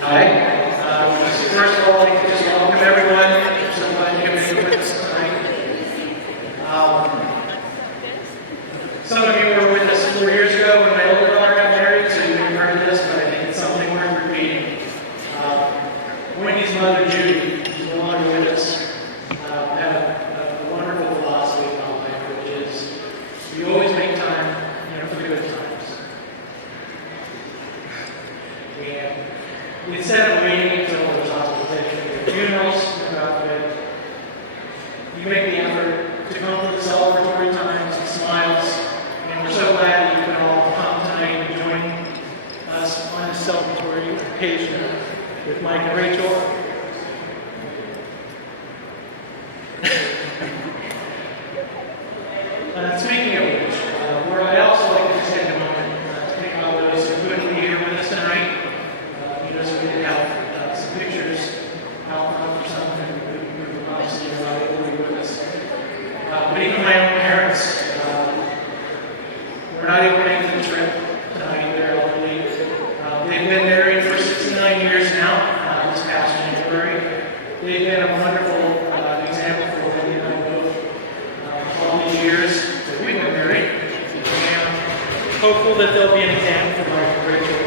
Hi. First of all, I'd like to just welcome everyone. I'm so glad you're here with us tonight. Some of you were with us 4 years ago when my older daughter got married, so you may have heard of this, but I think it's something worth repeating. Wendy's mother, Judy, is no longer with us. Had a wonderful philosophy about life, which is we always make time, for the good times. And instead of waiting until there's hospitalization or funerals, you make the effort to come to the celebratory times and smiles. And we're so glad that you can all come tonight and join us on this celebratory occasion with Mike and Rachel. Speaking of which, I'd also like to just take a moment to think about those who couldn't be here with us tonight. So we did have some pictures out for some who obviously are not able to be with us. But even my own parents were not able to make the trip tonight. They're elderly. They've been married for 69 years now, this past January. They've been a wonderful example for Wendy and I both all these years that we've been married. And hopeful that they'll be an example for Mike and Rachel.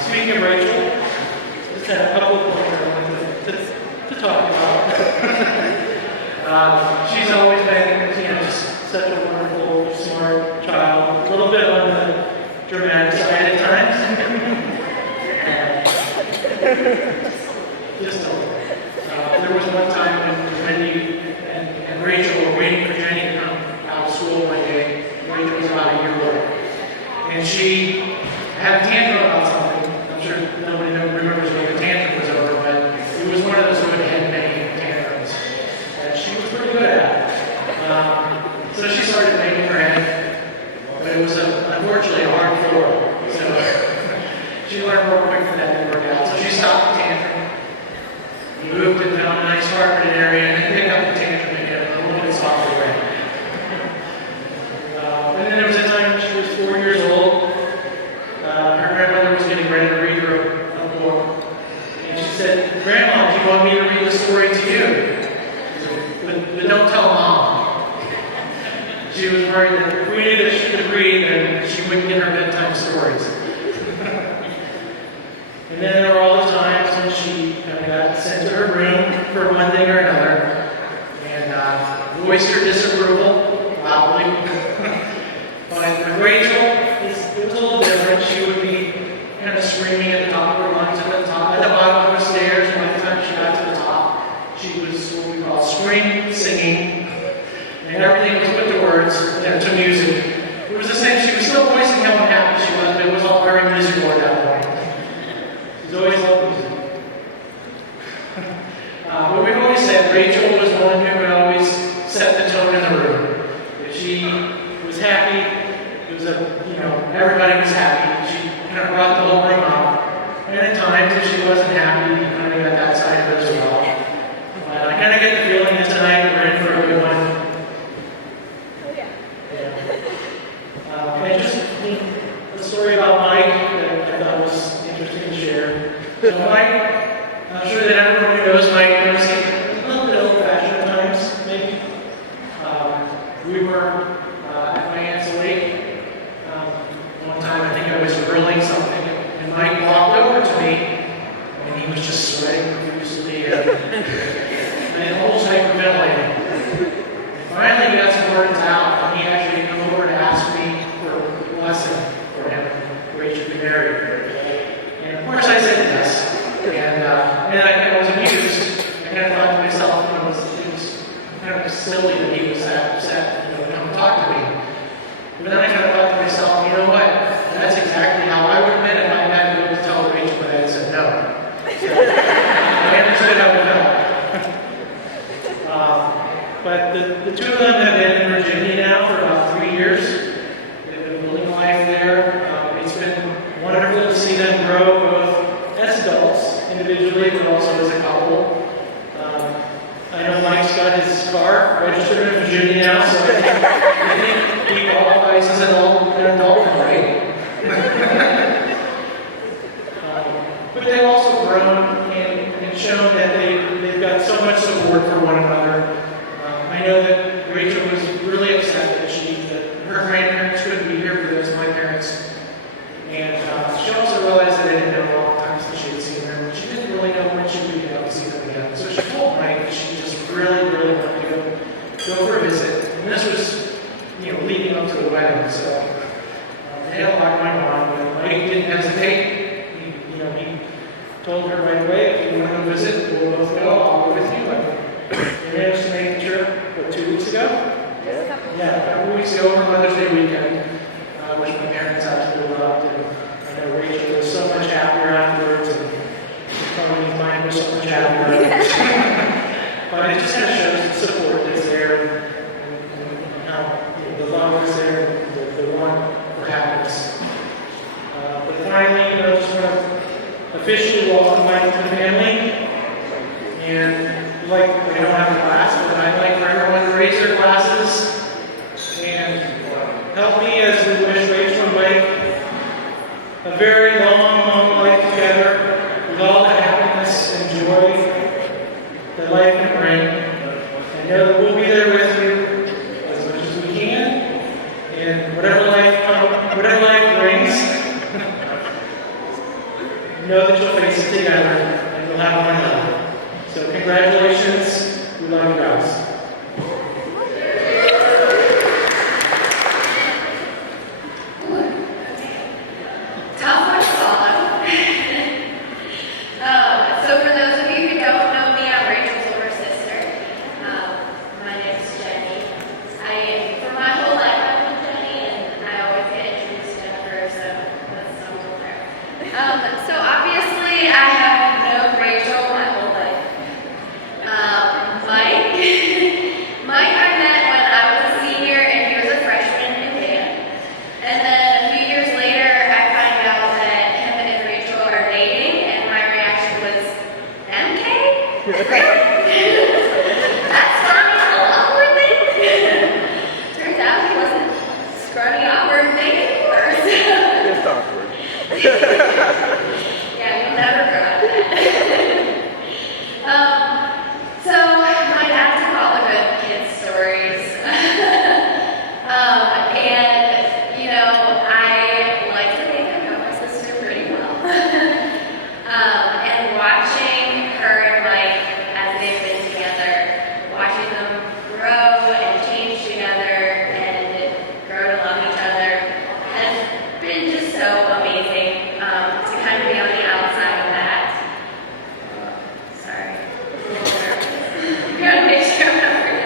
Speaking of Rachel, just had a couple of points I wanted to talk about. She's always been, just such a wonderful, smart child. A little bit on the dramatic side at times. Just a little. There was one time when Wendy and Rachel were waiting for Jenny to come out of school one day. Rachel was about a year old. And she had a tantrum about something. I'm sure nobody remembers when the tantrum was over, but it was one of those good head-banging tantrums that she was pretty good at. So she started banging her head, but it was unfortunately a hard floor. So she learned real quick that didn't work out. So she stopped the tantrum, moved and found a nice carpeted area, and then picked up the tantrum again in a little bit softer way. And then there was a time when she was 4 years old. Her grandmother was getting ready to read her a book. And she said, "Grandma, do you want me to read the story to you?" She said, but don't tell Mom. She was worried that if we knew that she could read, then she wouldn't get her bedtime stories. And then there were all the times when she got sent to her room for one thing or another and voiced her disapproval loudly. But with Rachel, it was a little different. She would be kind of screaming at the top of her lungs at the bottom of the stairs, and by the time she got to the top, she was what we call screaming, singing, and everything was put to words, to music. It was the same. She was still voicing how unhappy she was, but it was all very miserable at that point. She's always loved music. But we've always said Rachel was one who would always set the tone in the room. If she was happy, it was everybody was happy. She kind of brought the whole room up. And at times, if she wasn't happy, you kind of got that side of her as well. But I kind of get the feeling that tonight we're in for a good one. Oh, yeah. And just a story about Mike that I thought was interesting to share. So Mike, I'm sure that everyone who knows Mike knows he's a little bit old-fashioned at times, maybe. We were at my aunt's lake. One time, I think I was grilling something, and Mike walked over to me, and he was just sweating profusely, and almost hyperventilating. And finally, he got some words out, and he actually came over to ask me for a blessing for him, for Rachel to be married. And of course, I said yes. And I was amused. I kind of thought to myself, it was kind of silly that he was that upset, to come talk to me. But then I kind of thought to myself, you know what? That's exactly how I would have been if I had to go to tell Rachel that I had said no. So, I understood how it felt. the family. And like, we don't have a class, but I'd like for everyone to raise their glasses and help me as we wish Rachel and Mike a very long life together with all the happiness and joy that life can bring. I know that we'll be there with you as much as we can, and whatever life brings, know that you'll face it together and you'll have one another. So congratulations, we love you guys. So for those of you who don't know me, I'm Rachel's older sister. My name's Jenny. For my whole life I've been Jenny, and I always get introduced to her, so that's so cool there. So obviously I have known Rachel my whole life. Mike I met when I was a senior and he was a freshman in band. And then a few years later I find out that him and Rachel are dating, and my reaction was, MK? That's scrawny little awkward thing? Turns out he wasn't scrawny awkward thing anymore. Just awkward. Yeah, you'll never grow out of that. So my dad took all the good kid stories. And, you know, I like to think I know my sister pretty well. And watching her and Mike as they've been together, watching them grow and change together and grow to love each other has been just so amazing to kind of be on the outside of that. Sorry. Gotta make sure I'm not forgetting.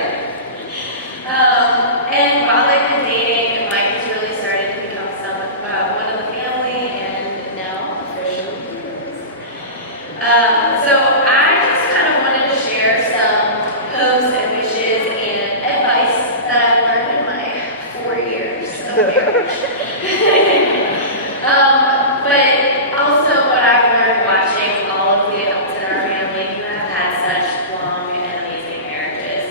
And while they've been dating, Mike has really started to become one of the family, and now officially he is. So I just kind of wanted to share some hopes and wishes and advice that I've learned in my 4 years of marriage. But also what I've learned watching all of the adults in our family who have had such long and amazing marriages.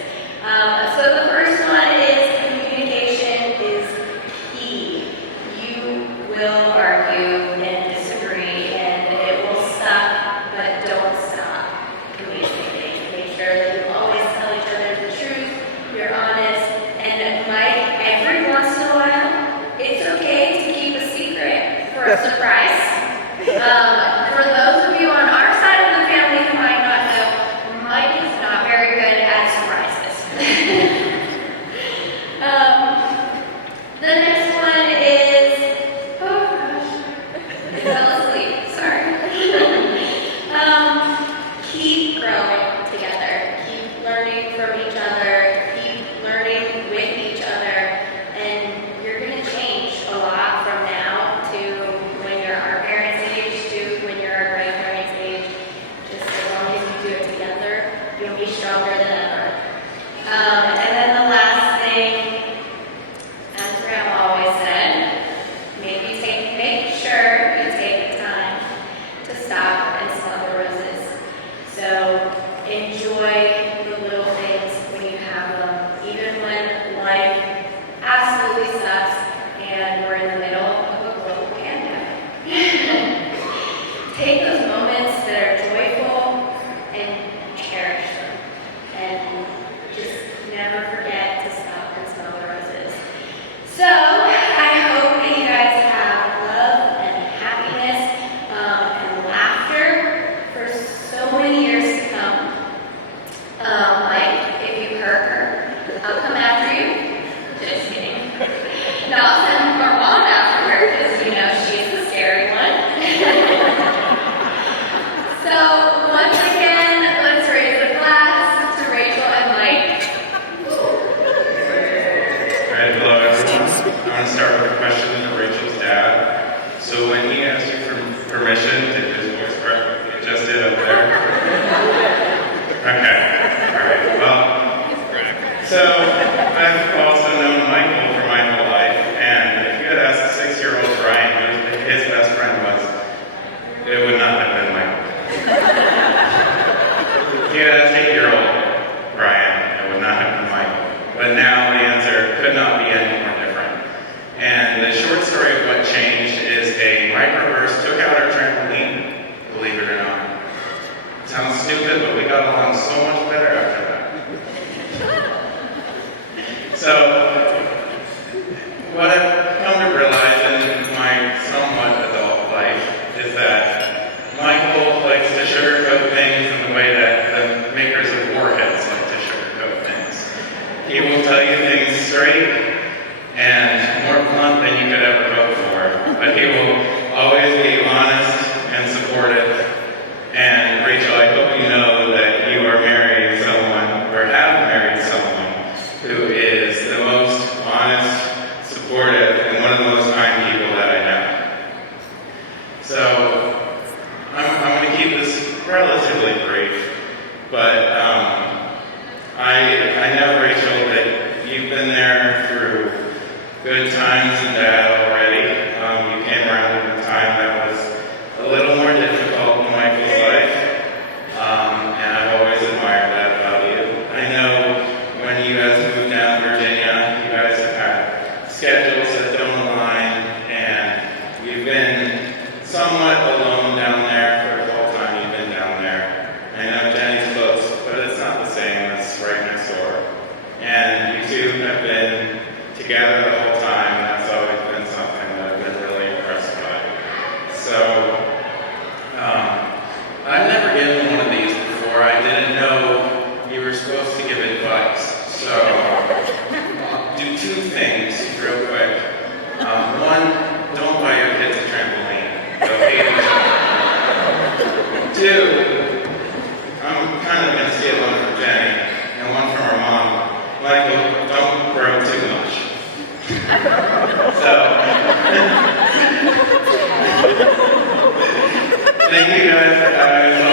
So the first one is communication is key. You will argue and disagree, and it will suck, but don't stop communicating. Make sure that you always tell each other the truth, you're honest, and Mike, every once in a while, it's okay to keep a secret for a surprise. For those of you on our side of the family who might not know, Mike is not very good at surprises. The next one is, oh gosh, I fell asleep, sorry. Keep growing together, keep learning from each other, keep learning with each other, and you're going to change a lot from now to when you're So I'm going to keep this relatively brief, but I know, Rachel, that you've been there through good times and bad already. You came around at a time that was a little more difficult in Michael's life, and I've always admired that about you. I know when you guys moved down to Virginia, you guys have had schedules that don't align, and you've been somewhat alone down there for the whole time you've been down there. I know Jenny's close, but it's not the same. It's right next door. And you two have been together the whole time. That's always been something that I've been really impressed by. So, I've never given one of these before. I didn't know you were supposed to give advice. So, I'll do two things real quick. One, don't buy your kids a trampoline. They'll hate each other. Two, I'm kind of going to steal one from Jenny and one from her mom. Michael, don't grow too much. So, thank you guys for having us.